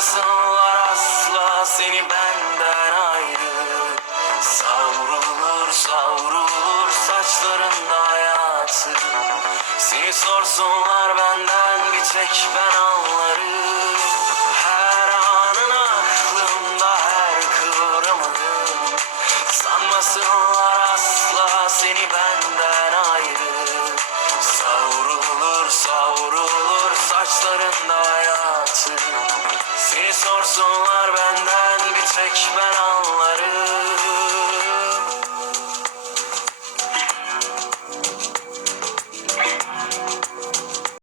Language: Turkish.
Sanmasınlar asla seni benden ayrı. Savrulur savrulur saçlarında hayatı. Seni sorsunlar benden bir tek ben anlarım. Her anın aklımda her kıvrımın Sanmasınlar asla seni benden sorsunlar benden bir tek ben